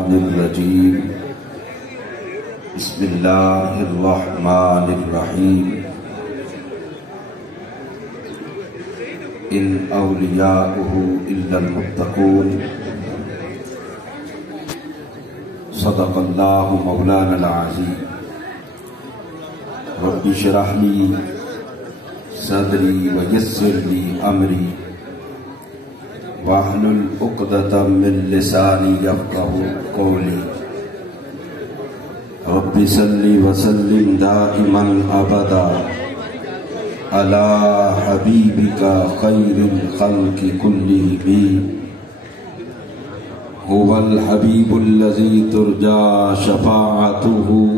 الرجيم بسم الله الرحمن الرحيم إن أولياؤه إلا المتقون صدق الله مولانا العظيم رب اشرح لي صدري ويسر لي أمري واحلل عقدة من لساني يفقهوا قولي رب صل وسلم دائما أبدا على حبيبك خير الخلق كلهم هو الحبيب الذي ترجى شفاعته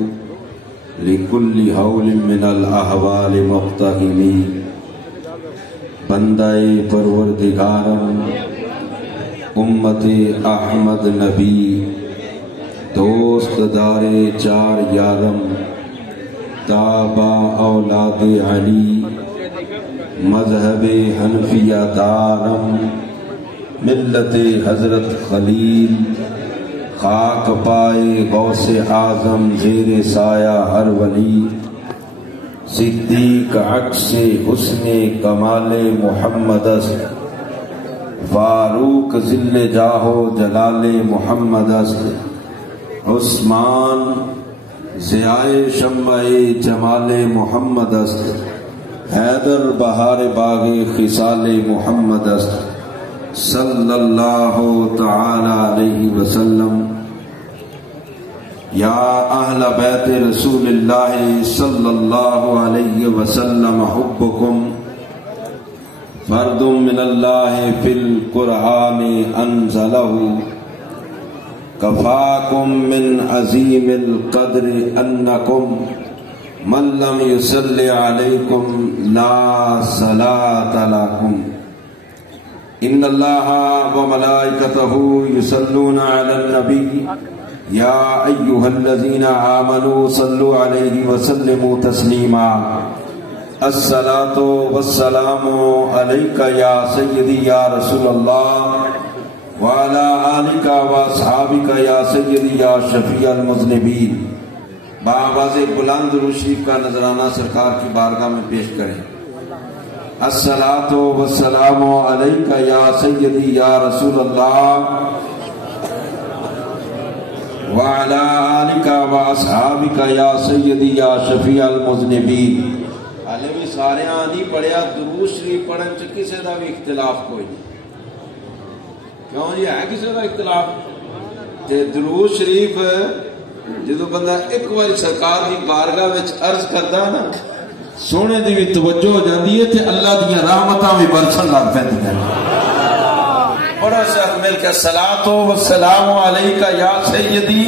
لكل هول من الأهوال مقتحم بندہ پروردگارم امت احمد نبی دوست دار چار یارم تابع اولاد علی مذہب حنفیہ دارم ملت حضرت خلیل خاک پائے غوث اعظم زیر سایہ ہر ولی صدیق عکس حسن کمال محمد است فاروق ذل جاہو جلال محمد است عثمان ضیاء شمع جمال محمد است حیدر بہار باغ خصال محمد است صلی اللہ تعالی علیہ وسلم یا اہل بیت رسول اللہ صلی اللہ علیہ وسلم حبکم فرد من اللہ فی القرآن انزلہ کفاکم من عظیم القدر انکم من لم یصلی علیکم لا صلاة لکم ان اللہ وملائکتہ یصلون علی النبی یا ایہا الذین آمنوا صلوا علیہ وسلموا تسلیما الصلاۃ والسلام علیک یا سیدی یا رسول اللہ وعلی آلک واصحابک یا سیدی یا شفیع المذنبین بآواز بلند شریف کا نذرانہ سرکار کی بارگاہ میں پیش کریں الصلاۃ والسلام علیک یا سیدی یا رسول اللہ وعلى آلك وأصحابك یا سیدی یا شفیع المذنبین حالے بھی سارے آنی پڑھیا درود شریف پڑھن چ کسی دا بھی اختلاف کوئی نہیں کیوں جی ہے کسی دا اختلاف تے درود شریف جدو بندہ ایک بار سرکار دی بارگاہ وچ عرض کردا نا سونے دی بھی توجہ ہو جاندی ہے تے اللہ دی رحمتاں بھی برسن لگ پیندیاں بڑا ساتھ مل کے الصلاۃ والسلام علیک یا سیدی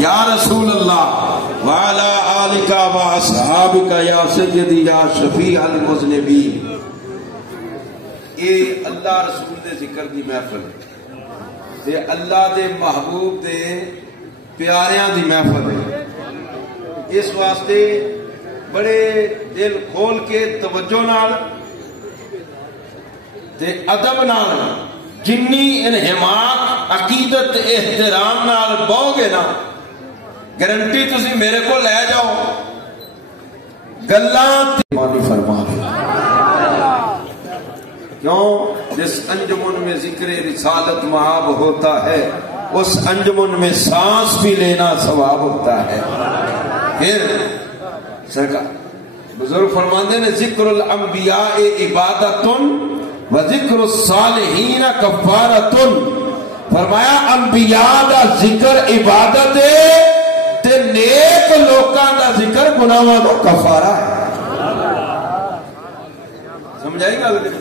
یا رسول اللہ وعلی آلک واصحابک یا سیدی یا شفیع المذنبین اے اللہ رسول دے ذکر دی محفل تے اللہ دے محبوب دے پیاریاں دی محفل ہے اس واسطے بڑے دل کھول کے توجہ نال تے ادب نال جنی انہماک عقیدت احترام نال بہو گے نا گارنٹی تسی میرے کو لے جاؤ گلاں مانی فرما کیوں جس انجمن میں ذکر رسالت مآب ہوتا ہے اس انجمن میں سانس بھی لینا ثواب ہوتا ہے پھر سرکار بزرگ فرماندے نے ذکر الانبیاء عبادتن وذکر الصالحین کفارتن فرمایا انبیاء دا ذکر عبادت ہے تے نیک لوکاں دا ذکر گناہاں دا کفارہ ہے سمجھائی گل کہ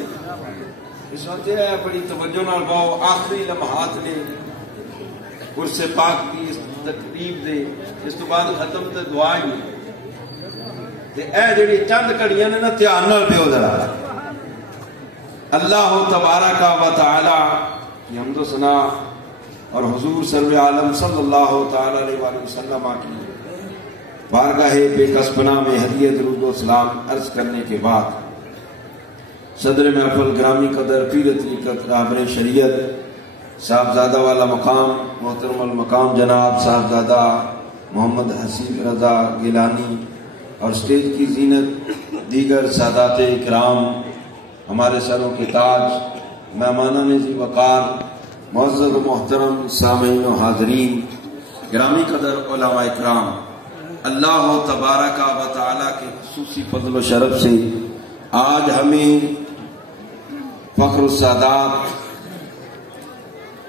اس وقت ہے بڑی توجہ نال باؤ آخری لمحات نے قرص پاک کی اس تقریب دے اس تو بعد ختم تے دعا ہی تے اے جڑی چند گھڑیاں نے نا دھیان نال پیو ذرا اللہ تبارک و تعالی کی حمد و ثنا اور حضور سرور عالم صلی اللہ تعالی علیہ وآلہ وسلم کی بارگاہ بے کسبنا میں ہدیہ درود و سلام عرض کرنے کے بعد صدر محفل گرامی قدر پیر طریقت رہبر شریعت صاحبزادہ والا مقام محترم المقام جناب صاحبزادہ محمد حسیب رضا گیلانی اور اسٹیج کی زینت دیگر سادات اکرام، ہمارے سروں کے تاج، مہمانان ذی وقار، معزز و محترم سامعین و حاضرین، گرامی قدر علماء اکرام، اللہ تبارک و تعالی کے خصوصی فضل و شرف سے آج ہمیں فخر السادات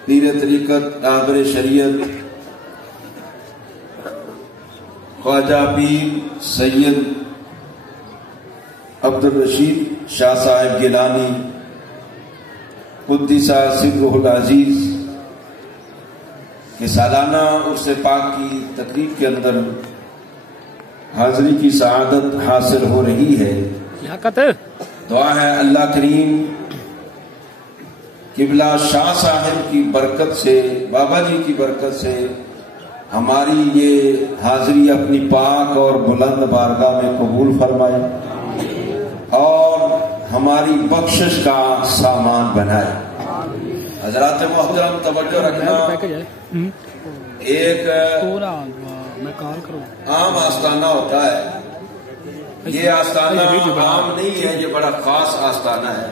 پیر طریقت رہبر شریعت خواجہ پیر سید عبدالرشید شاہ صاحب گیلانی قدس سرہ العزیز کے سالانہ عرس پاک کی تقریب کے اندر حاضری کی سعادت حاصل ہو رہی ہے۔ دعا ہے اللہ کریم قبلہ شاہ صاحب کی برکت سے، بابا جی کی برکت سے ہماری یہ حاضری اپنی پاک اور بلند بارگاہ میں قبول فرمائے اور ہماری بخشش کا سامان بنائے۔ حضرات محترم توجہ رکھنا، ایک عام آستانہ ہوتا ہے، یہ آستانہ عام نہیں ہے، یہ بڑا خاص آستانہ ہے۔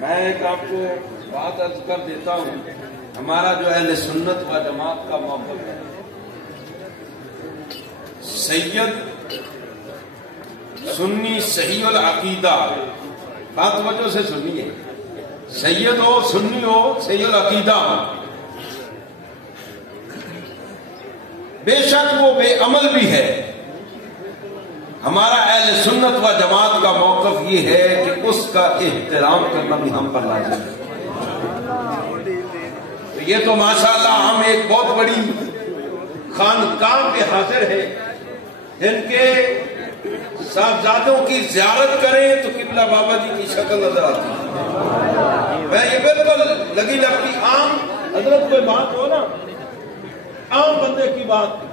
میں ایک آپ کو بات عرض کر دیتا ہوں، ہمارا جو اہل سنت و جماعت کا موقف ہے، سید سنی صحیح العقیدہ، بات توجہ سے سنیے، سید ہو سنی ہو صحیح العقیدہ ہو، بے شک وہ بے عمل بھی ہے۔ ہمارا اہل سنت و جماعت کا موقف یہ ہے کہ اس کا احترام کرنا بھی ہم پر لازم ہے۔ تو یہ تو ماشاءاللہ ہم ایک بہت بڑی خانقاہ پہ حاضر ہے، جن کے صاحبزادوں کی زیارت کریں تو قبلہ بابا جی کی شکل نظر آتی ہے۔ میں یہ بالکل لگی لگتی عام حضرت کوئی بات ہو نا، عام بندے کی بات،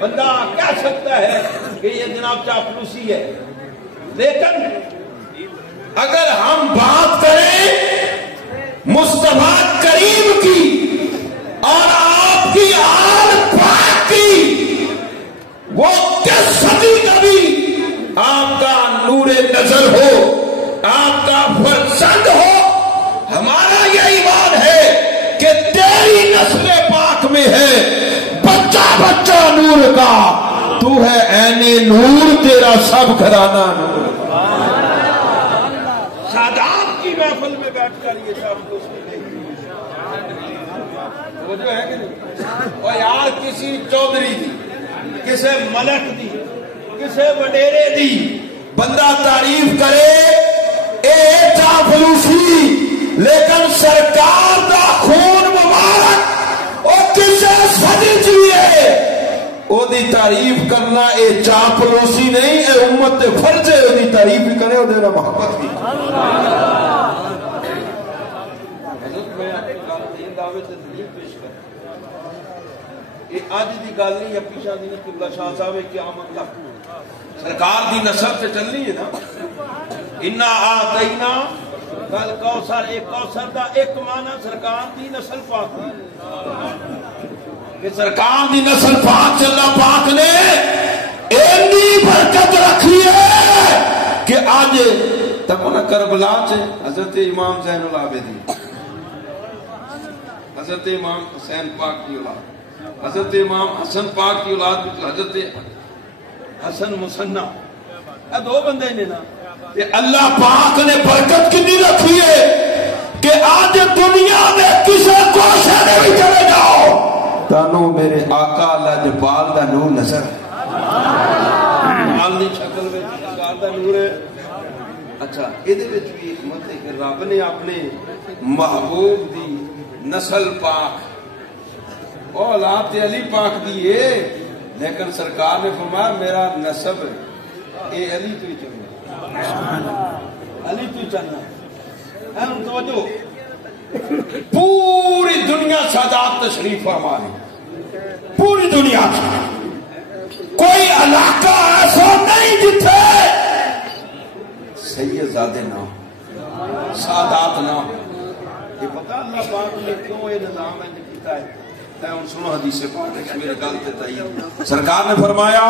بندہ کہہ سکتا ہے کہ یہ جناب چاپلوسی ہے، لیکن اگر ہم بات کریں مصطفیٰ کریم کی اور آپ کی آل پاک کی، وہ کس صدی کا بھی آپ کا نور نظر ہو، آپ کا فرزند ہو، ہمارا یہ ایمان ہے کہ تیری نسل پاک میں ہے بچہ بچہ نور کا، تو ہے عین نور، تیرا سب گھرانہ نور۔ سادات کی محفل میں بیٹھ کر یہ سب کچھ وہ جو ہے کہ نہیں، اور یار کسی چودھری دی، کسی ملک دی، کسی وڈیرے دی بندہ تعریف کرے اے چاپلوسی، لیکن سرکار دا خون مبارک اور کسے صدی جیے او دی تعریف کرنا اے چاپلوسی نہیں، اے امت فرض ہے او دی تعریف بھی کرے، او دینا محبت بھی۔ حضرت میں اپنی گل دین دعوے سے دلیل پیش کر، یہ آج دی گل نہیں ہے، پیشہ دی نہیں، قبلہ شاہ صاحب قیامت تک سرکار دی نسل سے چلنی ہے نا۔ انا آتینا کل کوثر، ایک کوثر دا ایک معنی سرکار دی نسل پاک دی، کہ سرکار دی نسل پاک سے اللہ پاک نے اتنی برکت رکھی ہے کہ آج تک انہیں کربلا سے حضرت امام زین العابدین، حضرت امام حسین پاک کی اولاد، حضرت امام حسن پاک کی اولاد، حضرت حسن مصنع، دو بندے نے نا، کہ اللہ پاک نے برکت کتنی رکھی ہے کہ آج دنیا میں کسی کوشے میں بھی چلے جاؤ تانوں میرے آقا لاجپال دا نور نظر ہے، مالنی شکل میں سرکار دا نور ہے۔ اچھا یہ بھی حکمت ہے کہ رب نے اپنے محبوب دی نسل پاک اولاد علی پاک دی ہے، لیکن سرکار نے فرمایا میرا نسب اے علی تو ہی چلنا، علی تو ہی چلنا۔ اہم توجہ، پوری دنیا سادات تشریف فرما ہے، پوری دنیا کوئی علاقہ ایسا نہیں جتھے سید زادے نہ، سادات نہ، یہ پتہ اللہ پاک نے کیوں یہ نظام کیتا ہے؟ ہوں سنو حدیث پاک میرے گل تے تائید سرکار نے فرمایا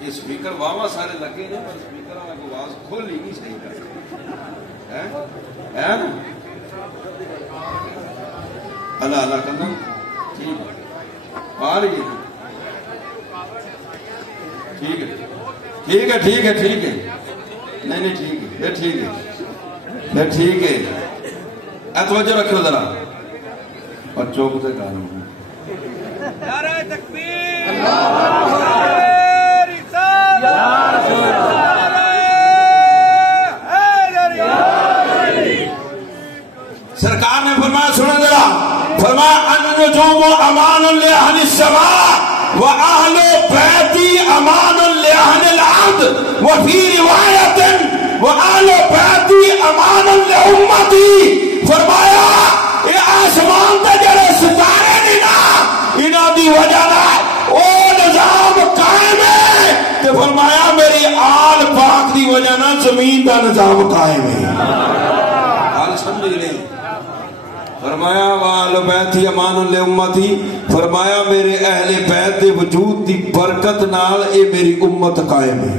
یہ سپیکر واہ سارے لگے نے پر سپیکر والا کو آواز کھول ہی نہیں صحیح کر ہے نا اللہ اللہ کرنا ٹھیک آ رہی ہے ٹھیک ہے ٹھیک ہے ٹھیک ہے ٹھیک ہے نہیں ٹھیک ہے پھر ٹھیک ہے پھر ٹھیک ہے توجہ رکھو ذرا اور چوک سے کہنا نعرہ تکبیر سرکار نے فرمایا سنو ذرا فرمایا النجوم امان لاہل السماء واہل بیتی امان لاہل الارض وفی روایت واہل بیتی امان لامتی فرمایا یہ آسمان تے جڑے ستارے نے نا انہاں دی وجہ نال او نظام قائم ہے تے فرمایا میری آل پاک دی وجہ نال زمین دا نظام قائم ہے حال سمجھ لیں فرمایا وآل بیتی امان لامتی فرمایا میرے اہل بیت دے وجود دی برکت نال اے میری امت قائم ہے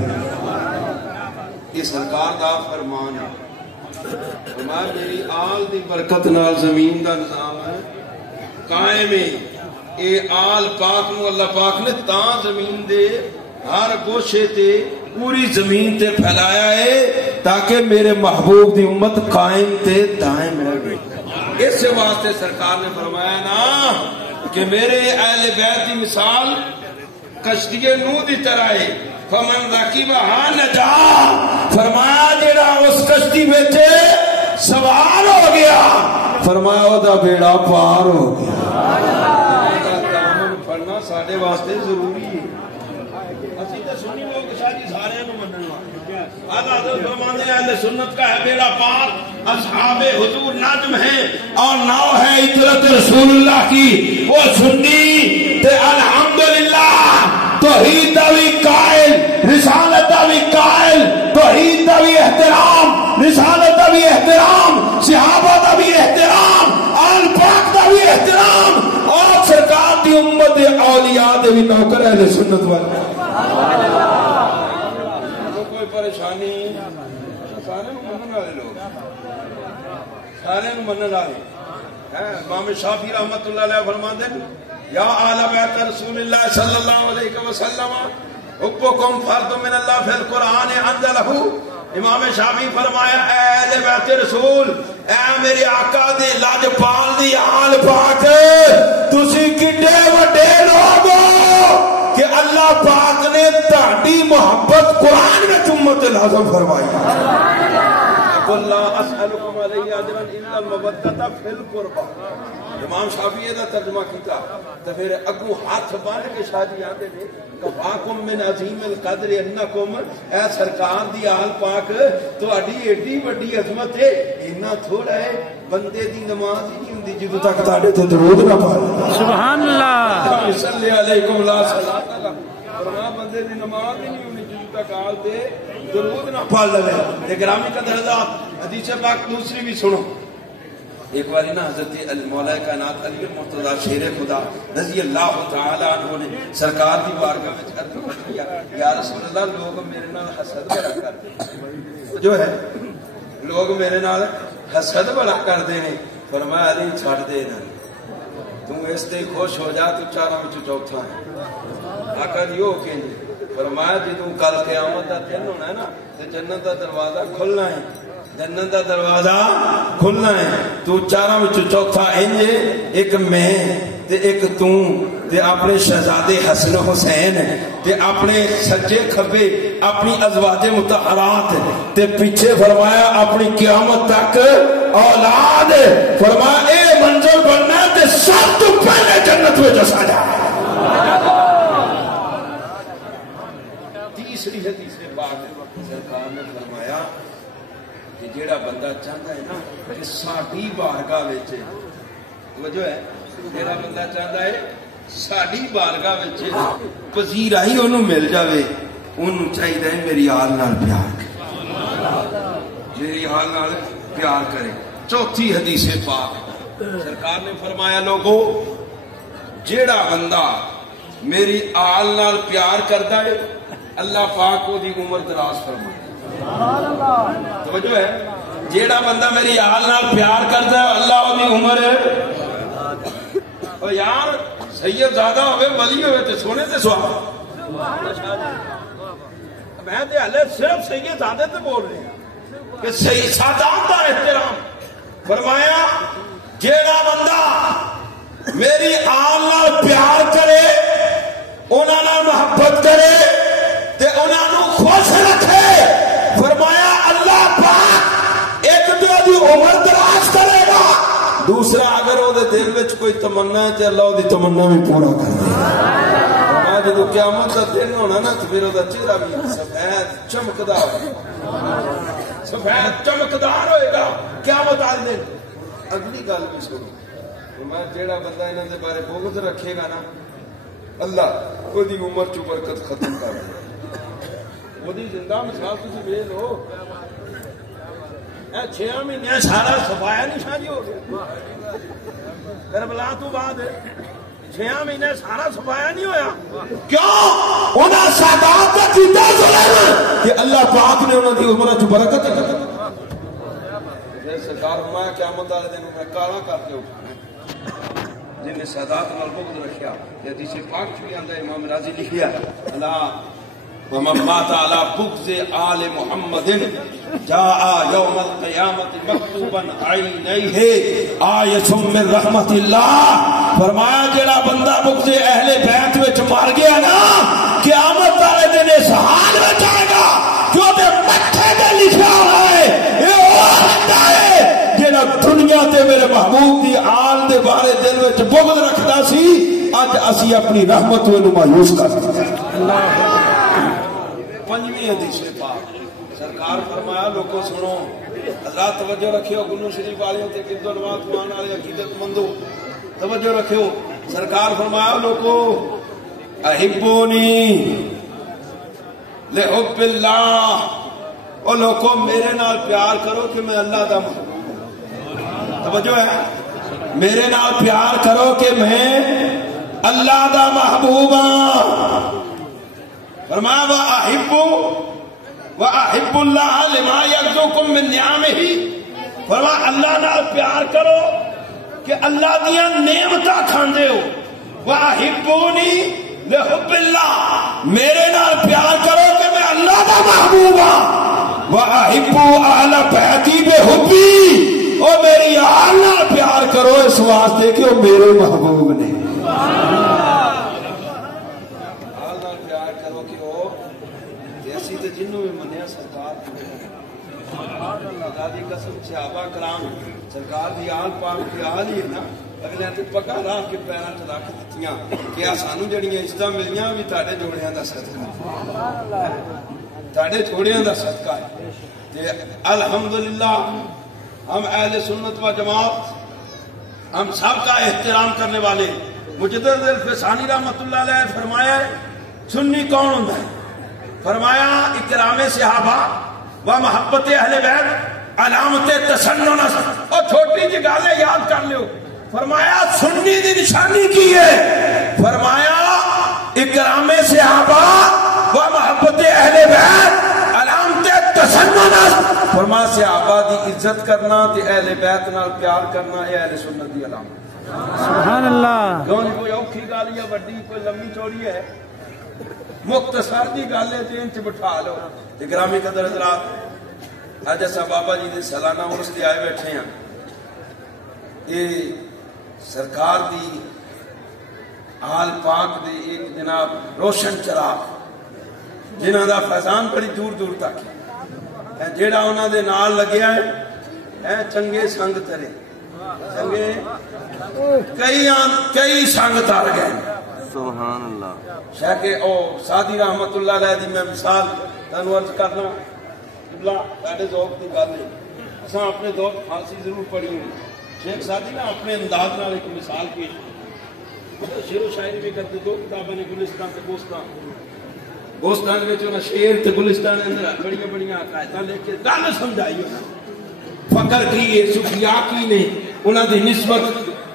یہ سرکار دا فرمان ہے فرمایا میری آل دی برکت نال زمین دا نظام ہے قائم ہے اے آل پاک نو اللہ پاک نے تاں زمین دے ہر گوشے تے پوری زمین تے پھیلایا ہے تاکہ میرے محبوب دی امت قائم تے دائم رہے اس واسطے سرکار نے فرمایا نا کہ میرے اہل بیت کی مثال کشتی نوح دی طرح ہے فمن رکبھا نجا فرمایا جڑا اس کشتی وچ سوار ہو گیا فرمایا او دا بیڑا پار ہو گیا دامن پھڑنا ساڈے واسطے ضروری ہے اسی تے سنی لوگ شاید سارے نو منن حضرت فرماتے ہیں اہل سنت کا ہے بیڑا پار اصحاب حضور نجم ہیں اور نو ہے اطرت رسول اللہ کی وہ سنی تے الحمدللہ توحید دا بھی قائل رسالت دا بھی قائل توحید دا بھی احترام رسالت دا بھی احترام صحابہ دا بھی احترام آل پاک دا بھی احترام اور سرکار دی امت دے اولیاء دے بھی نوکر اہل سنت والے پریشانی سارے منن والے لوگ سارے منن والے امام شافعی رحمۃ اللہ علیہ فرماتے ہیں یا آل بیت رسول اللہ صلی اللہ علیہ وسلم حبکم فرض من اللہ فی القرآن انزلہ امام شافعی فرمایا اے اہل بیت رسول اے میرے آقا دی لاجپال دی آل پاک تسی کڈے وڈے لوگ کہ اللہ پاک نے تہاڈی محبت قرآن میں امت لازم فرمائی قل لا اسألکم علیہ اجرا الا المودۃ فی القربى امام شافعی دا ترجمہ کیتا تے پھر اگوں ہاتھ بن کے شاجی آندے نے کفاکم من عظیم القدر انکم اے سرکار دی آل پاک تہاڈی ایڈی وڈی عظمت ہے اتنا تھوڑا ہے بندے دی نماز ہی نہیں ہوندی جدوں تک تہاڈے تے درود نہ پڑھے سبحان اللہ صلی علیکم لا صلاۃ فرمایا بندے دی نماز ہی نہیں ہونی جدوں تک آل تے درود نہ پڑھ لے تے گرامی قدر حضرات حدیث پاک دوسری بھی سنو ایک بار نا حضرت مولا کائنات علی المرتضی شیر خدا رضی اللہ تعالی عنہ نے سرکار دی بارگاہ میں عرض کیا یا رسول اللہ لوگ میرے نال حسد بڑا کرتے جو ہے لوگ میرے نال حسد بڑا کرتے ہیں فرمایا علی چھڑ دے نہ تو اس تے خوش ہو جا تو چاراں وچ چوتھا ہے آقا جی ہو کہ فرمایا جدوں کل قیامت دا دن ہونا ہے نا تے جنت دا دروازہ کھلنا ہے جنت دا دروازہ کھلنا ہے تو چاراں وچ چوتھا انج ایک میں تے ایک تو تے اپنے شہزادے حسن حسین تے اپنے سجے کھبے اپنی ازواج مطہرات تے پیچھے فرمایا اپنی قیامت تک اولاد فرمایا اے منظر بننا تے سب تو پہلے جنت وچ اسا جا تیسری حدیث کے بعد سرکار نے فرمایا کہ جیڑا بندہ چاہتا ہے نا کہ ساڈی بارگاہ وچ توجہ ہے جیڑا بندہ چاہتا ہے ساڈی بارگاہ وچ پذیرائی اونوں مل جاوے اونوں چاہیے میری آل نال پیار میری آل نال پیار کرے. چوتھی حدیث پاک سرکار نے فرمایا لوگو جیڑا بندہ میری آل نال پیار کرتا ہے اللہ پاک کو دی عمر دراز فرمائے. توجہ ہے, جیڑا بندہ میری آل نال پیار کرتا ہے اللہ دی عمر اور یار سید زیادہ ہوئے ولی ہوئے تے سونے تے سواب. میں تے ہلے صرف سید زیادہ تے بول رہے ہیں کہ سید سادات دا احترام فرمایا جیڑا بندہ میری آل نال پیار کرے انہاں نال محبت کرے تے انہاں نو خوش رکھے فرمایا اللہ پاک ایک تو دی عمر دراز کرے گا, دوسرا اگر وہ دل وچ کوئی تمنا ہے تے اللہ دی تمنا بھی پورا کر دے گا. جدو قیامت کا دن ہونا نا تو پھر وہ چہرہ بھی سفید چمکدار سفید چمکدار ہوئے گا قیامت آج دن. اگلی گل بھی سنو, میں جیڑا بندہ انہاں دے بارے بغض رکھے گا نا اللہ وہ دی عمر چ برکت ختم کر دے. وہ دی زندہ مثال تسی ویکھ لو اے 6 مہینے سارا صفایا نہیں شاہی ہو گیا کربلا تو بعد 6 مہینے سارا صفایا نہیں ہویا. کیوں انہاں سادات دا کیتا ظلم کہ اللہ پاک نے انہاں دی عمر چ برکت کر دی. سرکار فرمایا قیامت والے دن میں کالا کر کے اٹھانا جن نے سادات نال بغض رکھیا. حدیث پاک بھی آندا امام راضی لکھیا اللہ ومن مات على بغض آل محمد جاء يوم القيامة مكتوبا عينيه آية من رحمت اللہ. فرمایا جڑا بندہ بغض اہل بیت وچ مر گیا نا قیامت والے دن اس حال وچ آئے گا جو دے مٹھے تے لکھا ہوا ہے اے وہ بندہ ہے جڑا دنیا تے میرے محبوب دی آل دے بارے دل وچ بغض رکھدا سی اج اسی اپنی رحمت نو مایوس کر دتا. پنجویں حدیث پاک سرکار فرمایا لوگوں سنو حضرات توجہ رکھیو گنو شریف والوں تے گرد و نواز مان والے عقیدت مندو توجہ رکھیو. سرکار فرمایا لوگوں احبونی لحب اللہ او لوگوں میرے نال پیار کرو کہ میں اللہ دا محبوب. توجہ ہے میرے نال پیار کرو کہ میں اللہ دا محبوب ہاں. فرمایا وَأَحِبُّ اللَّهَ لِمَا يَرْزُقُكُم مِّن نِّعَمِهِ. فرمایا اللہ نال پیار کرو کہ اللہ دیاں نعمتاں کھاندے ہو. وَأَحِبُّونِي لِحُبِّ اللَّهِ میرے نال پیار کرو کہ میں اللہ دا محبوب ہاں. وَأَحِبُّوا أَهْلَ بَيْتِي بِحُبِّي او میری آل نال پیار کرو اس واسطے کہ وہ میرے محبوب نے. جنوں میں منیا سرکار دی قسم صحابہ کرام سرکار دی آل پاک دی آل ہی نا اگلے تے پکا راہ کے پیراں چ رکھ دتیاں کہ آ سانو جڑیاں عزت ملیاں بھی تہاڈے جوڑیاں دا صدقہ تہاڈے جوڑیاں دا صدقہ ہے. تے الحمدللہ ہم اہل سنت و جماعت ہم سب کا احترام کرنے والے مجدد الفسانی رحمۃ اللہ علیہ فرمایا سنی کون ہوندا ہے؟ فرمایا اکرام صحابہ و محبت اہل بیت علامت تسنن. اور چھوٹی جی گالیں یاد کر لیو. فرمایا سنی دی نشانی کی ہے؟ فرمایا اکرام صحابہ و محبت اہل بیت علامت تسنن. فرمایا صحابہ دی عزت کرنا تے اہل بیت نال پیار کرنا یہ اہل سنت دی علامت. سبحان اللہ. کوئی اوکھی گل یا وڈی کوئی لمبی چوڑی ہے مختصر دی گل ہے تے انچ بٹھا لو. گرامی قدر حضرات اج اساں بابا جی دے سالانہ عرس تے آئے بیٹھے ہیں. یہ سرکار دی آل پاک دے ایک جناب روشن چراغ جنہاں دا فیضان بڑی دور دور تک ہے جیڑا انہاں دے نال لگیا ہے چنگے سنگ ترے چنگے کئی سنگ تر گئے. سبحان اللہ. شاہ کہ او سادی رحمت اللہ علیہ دی میں مثال تانوں عرض کرنا قبلہ ساڈے ذوق دی گل ہے اساں اپنے دور فارسی ضرور پڑھی ہوئی. شیخ سادی نا اپنے انداز نال ایک مثال پیش شعر و شاعری بھی کرتے. 2 کتاباں نے گلستان تے بوستان وچ انہاں شعر تے گلستان اندر بڑیاں بڑیاں عقائداں لکھ کے گل سمجھائی انہاں فقر کیے صوفیاء کی نے انہاں دی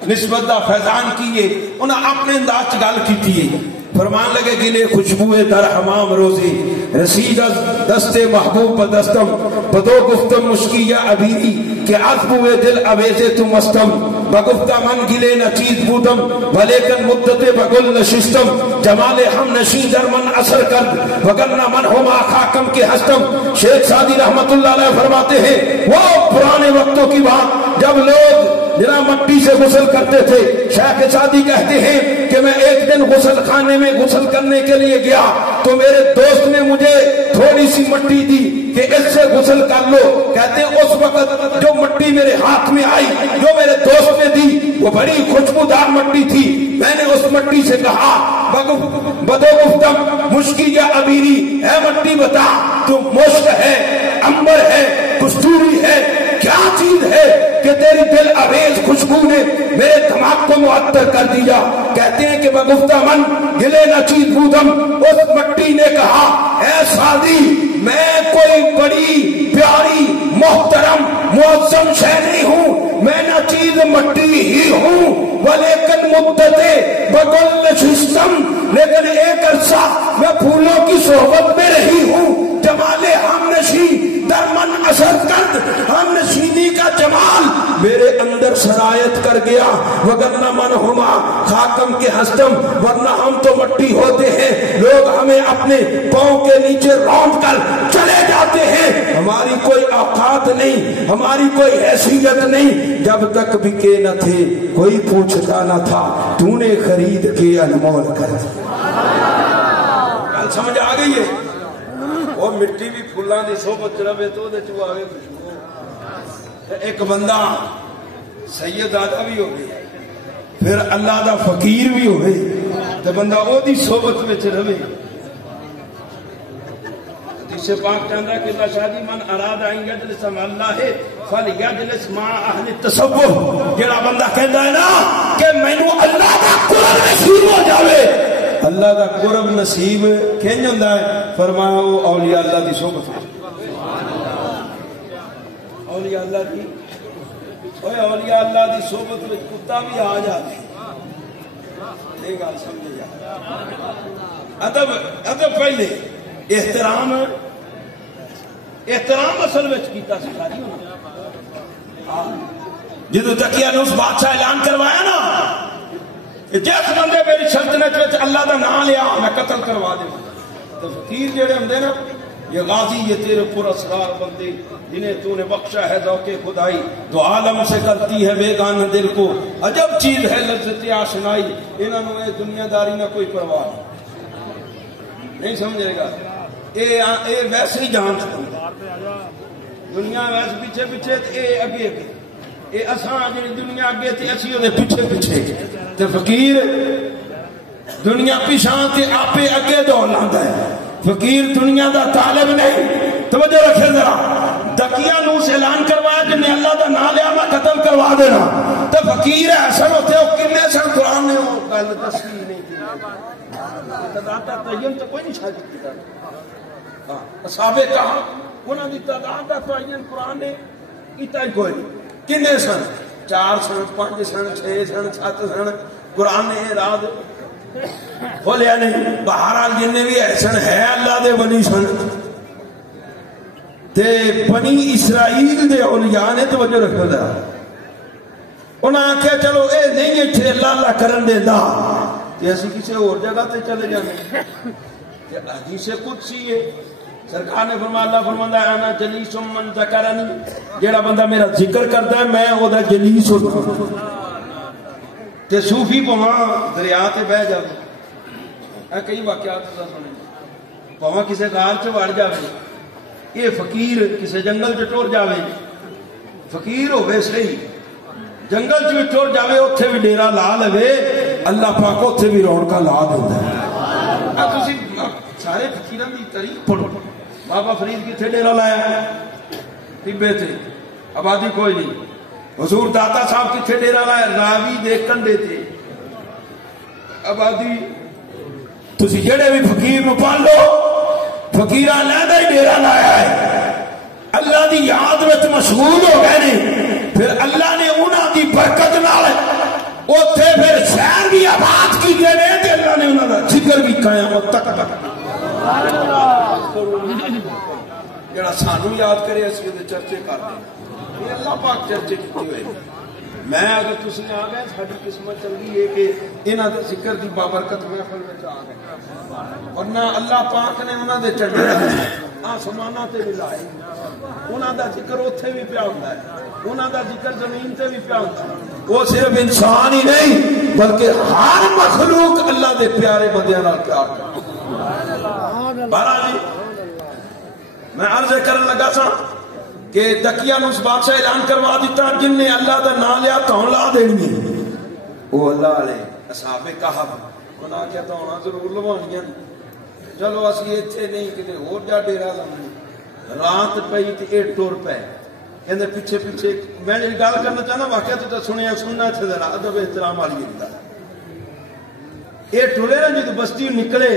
نسبت دا فیضان کیے انہاں اپنے انداز گل کیتی ہے فرمان لگے گلے خوشبوئے در حمام روزی رسید از دست محبوب بدستم بدو گفتم مشکی یا عبیری کہ عذبوئے دل عویزے تو مستم بگفتہ من گلے نہ چیز بودم ولیکن مدت بگل نشستم جمال ہم نشین در من اثر کرد وگرنہ من ہما خاکم کے ہستم شیخ سعدی رحمت اللہ علیہ فرماتے ہیں وہ پرانے وقتوں کی بات جب لوگ جنا مٹی سے غسل کرتے تھے شیخ سعدی کہتے ہیں کہ میں ایک دن غسل خانے میں غسل کرنے کے لیے گیا تو میرے دوست نے مجھے تھوڑی سی مٹی دی کہ اس سے غسل کر لو کہتے ہیں اس وقت جو مٹی میرے ہاتھ میں آئی جو میرے دوست نے دی وہ بڑی خوشبودار مٹی تھی میں نے اس مٹی سے کہا بدو گفتم مشکی یا عبیری اے مٹی بتا تو مشک ہے عنبر ہے کستوری ہے کیا چیز ہے کہ تیری دل عویز خوشبو نے میرے دماغ کو معطر کر دیا کہتے ہیں کہ بگفتہ من گلے نہ چیز بودم اس مٹی نے کہا اے سعدی میں کوئی بڑی پیاری محترم معظم شے نہیں ہوں میں نہ چیز مٹی ہی ہوں ولیکن مدتے بگل نشستم لیکن ایک عرصہ میں پھولوں کی صحبت میں رہی ہوں جمال ہم نشی در من اثر کرد ہم نشینی کا جمال میرے اندر سرایت کر گیا وگرنہ من ہما خاکم کے ہستم ورنہ ہم تو مٹی ہوتے ہیں لوگ ہمیں اپنے پاؤں کے نیچے رونڈ کر چلے جاتے ہیں ہماری کوئی اوقات نہیں ہماری کوئی حیثیت نہیں جب تک بکے نہ تھے کوئی پوچھتا نہ تھا تو نے خرید کے انمول کر سمجھ آ گئی ہے وہ مٹی بھی پھلاں دی صحبت رہے تو دے چو آوے خوشبو ایک بندہ سید آدھا بھی ہو گئی پھر اللہ دا فقیر بھی ہوئے تو بندہ او دی صحبت میں رہے حدیث پاک چاندہ کہ اللہ شادی من ارادہ ان یجلس مع اللہ فلیجلس مع اہل التصوف جڑا بندہ کہندا ہے نا کہ مینوں اللہ دا قرب نصیب ہو جاوے اللہ دا قرب نصیب کہیں ہوندا ہے فرمایا وہ اولیاء اللہ دی صحبت میں اولیاء اللہ دی اولیاء اللہ دی صحبت میں کتا بھی آ جاتے یہ گل سمجھ جا ادب پہلے احترام اصل وچ کیتا ساری ہونا جدو تکیہ نے اس بادشاہ اعلان کروایا نا کہ جس بندے میری سلطنت وچ اللہ دا نام لیا میں قتل کروا دوں تو فقیر جڑے ہوندے نا یہ غازی یہ تیرے پر اسرار بندے جنہیں تو نے بخشا ہے ذوق خدائی تو عالم سے کرتی ہے بیگانہ دل کو عجب چیز ہے لذت آشنائی انہاں نو اے دنیا داری نہ کوئی پرواہ نہیں سمجھے گا اے ویسے ہی جان سکتا دنیا ویسے پیچھے پیچھے اے اگے اگے اے اساں جڑی دنیا اگے تے اسی دے پیچھے پیچھے تے فقیر دنیا پیچھے تے آپے اگے دوڑ لاندا ہے فقیر دنیا دا طالب نہیں توجہ رکھے ذرا دکیا نو سے اعلان کروایا کہ میں اللہ دا نام لیا میں قتل کروا دینا تو فقیر ایسا ہوتے ہو کنے سن قرآن نے وہ گل دسی نہیں کی تعداد تعین تو کوئی نہیں شادی کی اصحاب کہا انہوں نے تعداد تعین قرآن نے کیتا ہی کوئی کنے سن 4 سن 5 سن 6 سن 7 سن قرآن نے رات کھولیا نہیں بہرحال جن بھی احسن ہے اللہ دے بنی سن تے بنی اسرائیل دے اولیاء نے توجہ رکھو دا انہاں آکھیا چلو اے نہیں اتھے اللہ اللہ کرن دے دا تے اسی کسی اور جگہ تے چلے جانے کہ حدیث قدسی ہے سرکار نے فرمایا اللہ فرماندا ہے انا جلیس من ذکرنی جیڑا بندہ میرا ذکر کرتا ہے میں او دا جلیس ہوں تے صوفی پواں دریا تے بہ جاوے اے کئی واقعات سنے پواں کسے غار چ وڑ جاوے یہ فقیر کسے جنگل چ ٹر جاوے فقیر ہوے صحیح جنگل چ بھی ٹر جاوے اوتھے بھی ڈیرا لا لوے اللہ پاک اوتھے بھی رونقاں لا دیندا ہے آ تسی سارے فقیراں دی تاریخ پڑھو بابا فرید کتھے ڈیرا لایا ہے طبے تے آبادی کوئی نہیں حضور داتا صاحب کتھے ڈیرا لایا راوی دے کنڈے تے آبادی تسی جڑے بھی فقیر نو پال لو فقیراں لیندا ہی ڈیرا لایا ہے اللہ دی یاد وچ مشغول ہو گئے نے، پھر اللہ نے انہاں دی برکت نال اوتھے پھر شہر بھی آباد کیتے نے تے اللہ نے انہاں دا ذکر بھی قیامت تک جڑا سانو یاد کرے اسی دے چرچے کرتے ہیں، یہ اللہ پاک چرچے کیتے ہوئے۔ میں اگر تسی آ گئے ساری قسمت چنگی ہے کہ انہاں دے ذکر دی بابرکت محفل وچ آ گئے، ورنہ اللہ پاک نے انہاں دے چڑھے آسماناں تے بھی لائے، انہاں دا ذکر اوتھے بھی پیا ہوندا ہے، انہاں دا ذکر زمین تے بھی پیا ہوندا ہے۔ وہ صرف انسان ہی نہیں بلکہ ہر مخلوق اللہ دے پیارے بندیاں نال پیار کردا۔ بہرحال جی میں عرض کرن لگا سا کہ تکیہ نو اس بادشاہ اعلان کروا دیتا جن نے اللہ دا نام لیا تو لا دینی ہے، وہ اللہ علیہ اصحاب کہف انہاں کیا تو ہونا ضرور لوانیاں، چلو اسی ایتھے نہیں کتے ہور جا ڈیرا لاؤں، رات پئی تے اے ٹر پے کہندے پیچھے پیچھے۔ میں جی گل کرنا چاہنا واقعہ تو سنیا سننا تے ذرا ادب احترام والی گل، اے ٹرے نا جدوں بستی نکلے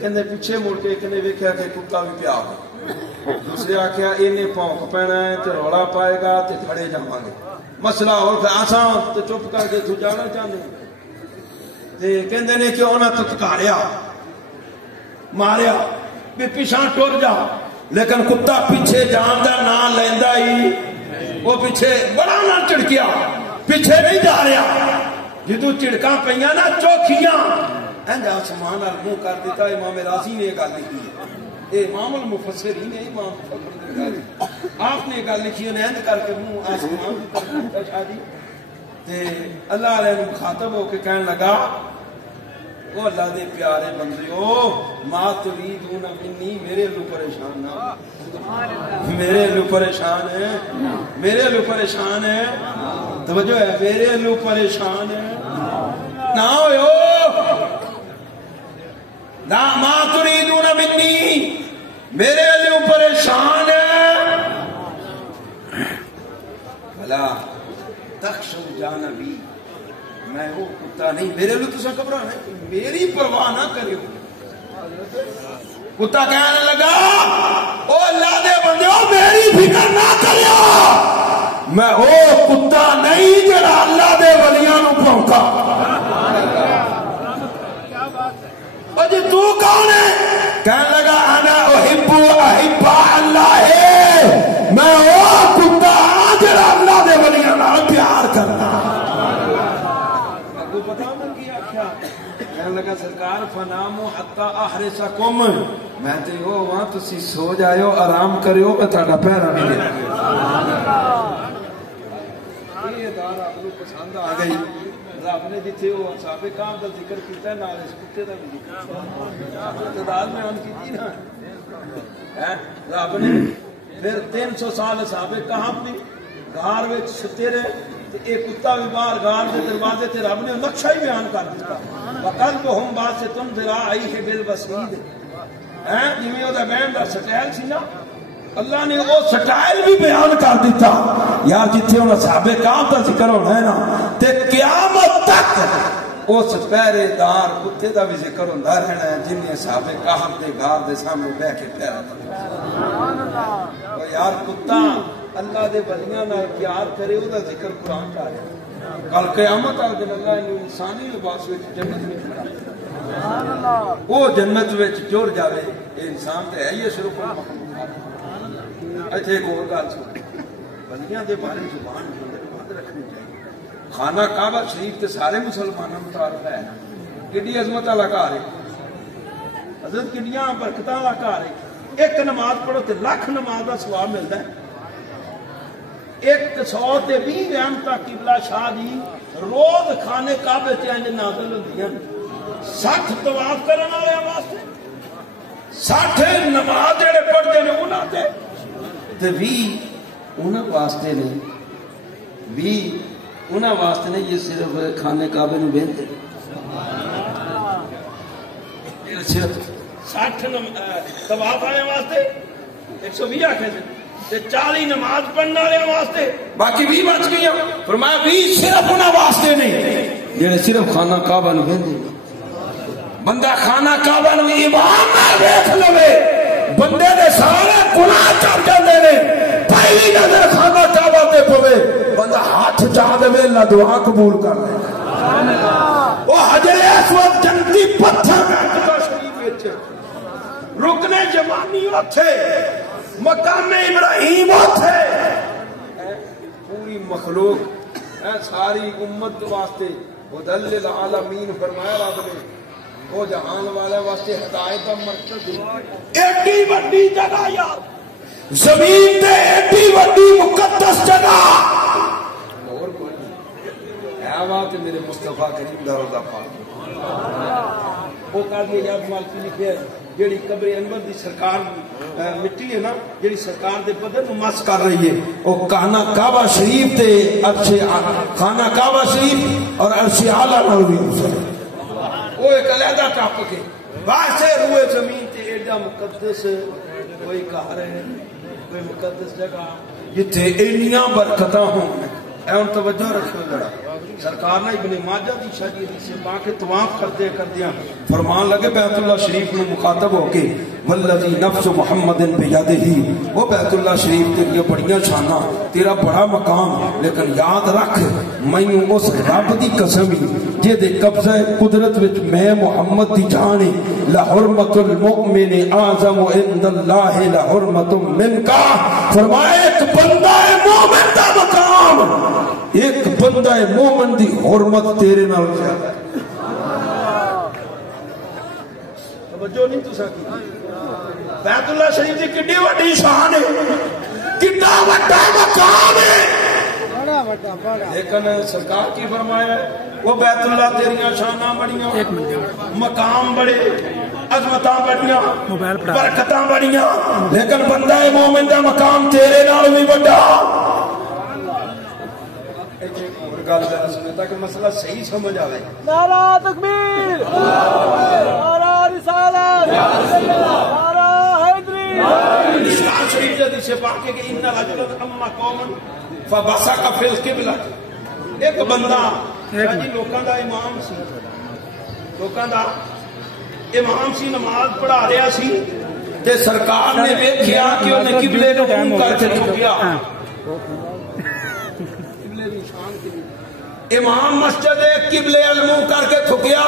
کہندے پیچھے مڑ کے کنے ویکھیا کہ کتا بھی پیا ہو، دوسرے آخیا انہیں پونک پینا ہے تو رولا پائے گا تو کھڑے جاواں گے، مسئلہ اور آسان تو چپ کر کے تو جانا چاہتے تے کہندے نے کہ انہاں تتکاریا ماریا بھی پیچھا ٹر جا، لیکن کتا پیچھے جان دا نام لیندا ہی وہ پیچھے بڑا نہ چڑکیا، پیچھے نہیں جا رہا، جدوں چڑکاں پیاں نا چوکھیاں انج آسمان نال منہ کر دیتا۔ امام راضی نے یہ گل لکھی ہے، امام المفسرین ہے، امام فخر آپ نے گل لکھی ہے اند کر کے منہ آسمان کی طرف شادی تے اللہ علیہ مخاطب ہو کے کہنے لگا او اللہ دے پیارے بندیو ما تريدون منی، میرے لو پریشان نہ، میرے لو پریشان ہے، میرے لو پریشان ہے، توجہ ہے، میرے لو پریشان ہے نہ ہوئے ما تريدون منی، میرے لیے پریشان ہے، بھلا تخشوا جانبی، میں وہ کتا نہیں، میرے لیے تو سب گھبرانا ہے، میری پرواہ نہ کریو۔ کتا کہنے لگا او اللہ دے بندیو میری فکر نہ کریو، میں وہ کتا نہیں جڑا اللہ دے ولیاں نو بھونکا۔ جی تو کون ہے؟ کہنے لگا انا احب اللہ ہے، میں وہ کتا جڑا اللہ دے ولیاں نال پیار کرنا۔ کو پتہ نہیں کیا کیا کہنے لگا سرکار فنامو حتی احرسکم، میں تے ہو وہاں تسی سو جائیو آرام کریو میں تہاڈا پہرا نہیں دے۔ یہ دار آپ کو پسند آ گئی، رب نے جتھے وہ اصحاب کہف دا ذکر کیتا ہے نال اس کتے دا بھی ذکر تعداد میں ان کی نا رب نے پھر 300 سال اصحاب کہف بھی غار وچ ستے رہے تے ایک کتا بھی باہر غار دے دروازے تے رب نے نقشہ ہی بیان کر دیتا، وقلبہم باسطٌ ذراعیہ بالوصید، جویں او دا بہن دا سٹائل سی نا، اللہ نے وہ سٹائل بھی بیان کر دیتا۔ یار جتھے انہاں صحابہ کہف دا ذکر ہونا ہے نا تے قیامت تک اس پہرے دار کتے دا بھی ذکر ہوندا رہنا ہے جن نے صحابہ کہف دے غار دے سامنے بیٹھ کے پہرا دیا۔ او یار کتا اللہ دے ولیاں نال پیار کرے او دا ذکر قرآن کا ہے، کل قیامت والے دن اللہ نے انسانی لباس وچ جنت میں سبحان اللہ وہ جنت وچ جڑ جاوے، انسان تے ہے ہی صرف مخلوق۔ اچھا ایک اور گل سن، ولیاں دے بارے زبان بند رکھنی چاہیے۔ خانہ کعبہ شریف تے سارے مسلمانوں متعارف ہے، کڈی عظمت والا گھر ہے، حضرت کڈیاں برکتاں والا گھر ہے، ایک نماز پڑھو تے لاکھ نماز دا ثواب ملدا ہے، 120 رحمتاں قبلہ شاہ دی روز خانے کعبے تے انج نازل ہوندیاں، 60 طواف کرن والے واسطے، 60 نماز جڑے پڑھدے نے انہاں تے 20 انہاں واسطے نہیں، 20 انہاں واسطے نہیں، یہ صرف خانے کعبے نو بہندے صرف 60 طواف والے واسطے 120 آکھے تے 40 نماز پڑھنے والے واسطے، باقی 20 بچ گئیاں۔ فرمایا 20 صرف انہاں واسطے نہیں جڑے صرف خانہ کعبہ نو بہندے۔ بندہ خانہ کعبہ نو ایمان نال ویکھ لوے بندے دے سارے گناہ چڑھ جاندے نے پہلی نظر خانہ کعبہ تے پوے بندہ ہاتھ چاہ دے اللہ دعا قبول کر لے وہ حجر اسود جنتی پتھر مکہ شریف وچ رکن جمانی اوتھے مقام ابراہیم اوتھے پوری مخلوق ساری امت واسطے ہدی للعالمین فرمایا رب نے وہ جہان والے واسطے ہدایت کا مرکز ایڈی وڈی جگہ یار زمین تے ایڈی وڈی مقدس جگہ اور کوئی ہے بات میرے مصطفیٰ کریم دا روضہ پاک وہ قاضی یاد مالکی لکھے ہے جیڑی قبر انور دی سرکار مٹی ہے نا جیڑی سرکار دے بدن نو مس کر رہی ہے وہ خانہ کعبہ شریف تے عرش خانہ کعبہ شریف اور عرش اعلیٰ نال بھی وہ ایک علیحدہ ٹاپک ہے واسطے روئے زمین تے ایڈا مقدس کوئی گھر ہے کوئی مقدس جگہ جتھے اینیاں برکتاں ہوں اے ان توجہ رکھو ذرا سرکار نے ابن ماجہ دی شاگردی سے پا کے طواف کرتے کردیاں فرمان لگے بیت اللہ شریف میں مخاطب ہو کے والذی نفس محمد بیدہ وہ بیت اللہ شریف تیری بڑیاں شانہ تیرا بڑا مقام لیکن یاد رکھ میں اس رب دی قسم جے دے قبضہ قدرت وچ میں محمد دی جان لحرمت المؤمن اعظم عند اللہ لحرمت منکا فرمایا ایک بندہ مومن دا مقام ایک بندہ مومن دی حرمت تیرے نال زیادہ توجہ نہیں تو سکی بیت اللہ شریف دی کڈی وڈی شان ہے کڈا وڈا مقام ہے لیکن سرکار کی فرمایا ہے وہ بیت اللہ تیریاں شاناں بڑیاں مقام بڑے عظمتاں بڑیاں برکتاں بڑیاں لیکن بندہ مومن دا مقام تیرے نال بھی بڑا تاکہ مسئلہ صحیح سمجھ آئے نعرہ تکبیر نعرہ رسالت نعرہ حیدری اسلام شریف جدی سے پاکے کہ ان رجل اما قومن فبصق فی القبلہ ایک بندہ جی لوکاں دا امام سی لوکاں دا امام سی نماز پڑھا رہا سی تے سرکار نے ویکھیا کہ انہیں قبلے نو منہ کر کے تھکیا امام مسجد قبلے المنہ کر کے تھکیا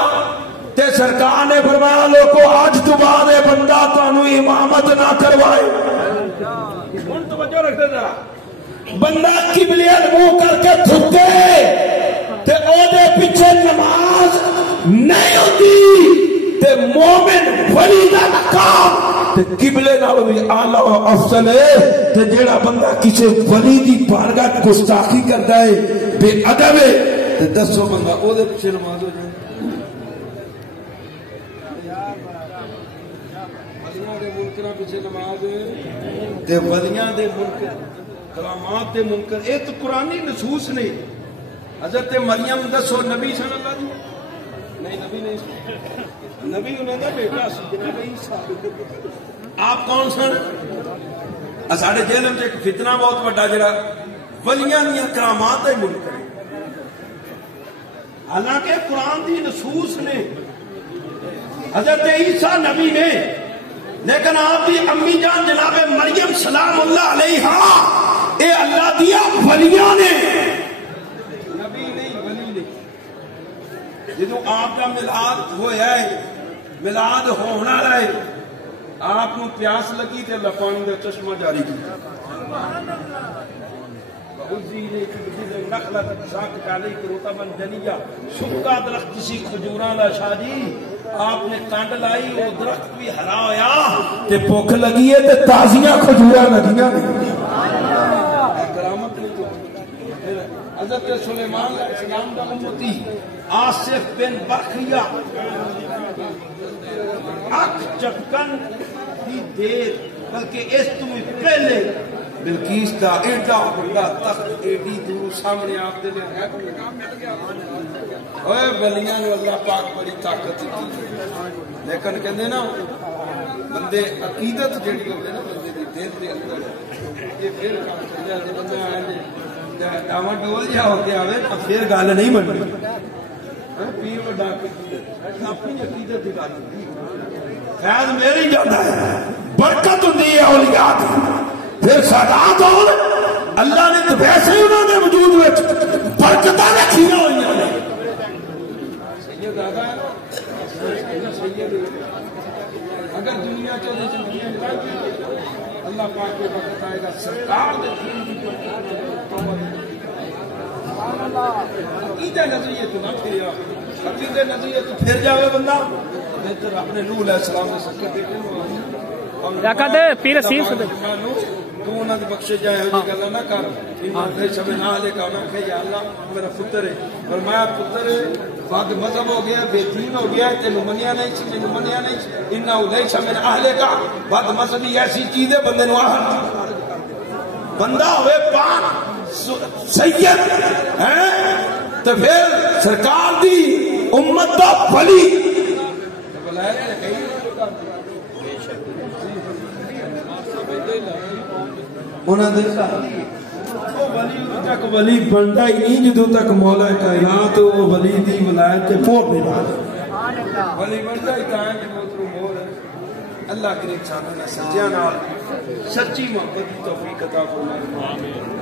تے سرکار نے فرمایا لوگو آج تو بعد بندہ تانوں امامت نہ کروائے کون توجہ رکھتے ذرا بندہ قبلے المنہ کر کے تھکے تے او دے پیچھے نماز نہیں ہوتی تے مومن ولی دا مقام تے قبلے نالوں بھی اعلیٰ و افضل ہے تے جیڑا بندہ کسی ولی دی بارگاہ گستاخی کردا ہے بے ادب ہے تے دسو بندہ او دے پیچھے نماز ہو جائے ولیاں دے منکراں پیچھے نماز تے ولیاں دے منکر کرامات دے منکر اے تو قرآنی نصوص نے حضرت مریم دسو نبی صلی اللہ علیہ وسلم نہیں نبی نہیں نبی انہوں نے بیٹا سی جناب عیسیٰ آپ کون سن ساڑھے جہلم سے ایک فتنہ بہت بڑا جڑا ولیاں دیا کرامات ہے منکر حالانکہ قرآن دی نصوص نے حضرت عیسیٰ نبی نے لیکن آپ دی امی جان جناب مریم سلام اللہ علیہ اے اللہ دیا ولیاں نے نبی نہیں ولی نہیں جدو آپ کا ملاد ہویا ہے ملاد ہونا رہے آپ کو پیاس لگی تے اللہ پانی دا چشمہ جاری کی سکا درخت سی کھجوراں دا شاہ آپ نے کانڈ لائی وہ درخت بھی ہرا ہویا تے بھوک لگی ہے تے تازیاں کھجوراں لگیاں کرامت نہیں تو حضرت سلیمان علیہ السلام دا امتی آصف بن برخیہ اک چپکن کی دیر بلکہ اس تمہیں پہلے بلقیس دا ایڈا بڑا تخت ایڈی دور سامنے آپ دے لئے ہے کوئی کام مل گیا اوے ولیاں نو اللہ پاک بڑی طاقت کی لیکن کہندے نا بندے عقیدت جڑی ہوندے نا بندے دی دل دے اندر یہ پھر کام کر جاندے بندے آئے ڈاواں ڈول جا ہو کے آوے تو پھر گل نہیں بننی پیر وڈا کے اپنی عقیدت دی گل فیض میری جاتا ہے برکت ہوتی ہے اولیاء دی پھر سادات ہون اللہ نے تو ویسے ہی انہوں نے وجود وچ برکتاں رکھیاں ہوئیاں نے سید آگا ہے نا سید اگر دنیا چلے دنیا اللہ پاک کو برکت آئے گا سرکار دے دین کی عقیدہ نظریے تو نہ پھر عقیدہ نظریے تو پھر جاوے بندہ بہتر اپنے نور علیہ السلام نے سکت دیکھیں کیا کہتے ہیں پیر سین سے تو انہاں دی بخشے جائے ہو جی گلا نہ کر ایمان دے شب نہ لے کا نہ کہ یا اللہ میرا پتر ہے فرمایا پتر ہے بعد مذہب ہو گیا بے دین ہو گیا تینوں منیا نہیں سی مینوں منیا نہیں سی انہو لیس من اہل کا بعد مذہب ایسی چیز ہے بندے نو اہل بندہ ہوئے پاک سید ہیں تو پھر سرکار دی امت دا ولی انہاں دے ولی تک ولی بنتا ہی نہیں جدوں تک مولا کائنات وہ ولی دی ولایت تے پہنچ نہیں رہا ولی بنتا ہی تاں کہ موترو مول ہے اللہ کرے چاہنا نہ سچیاں نال سچی محبت کی توفیق عطا فرمائے آمین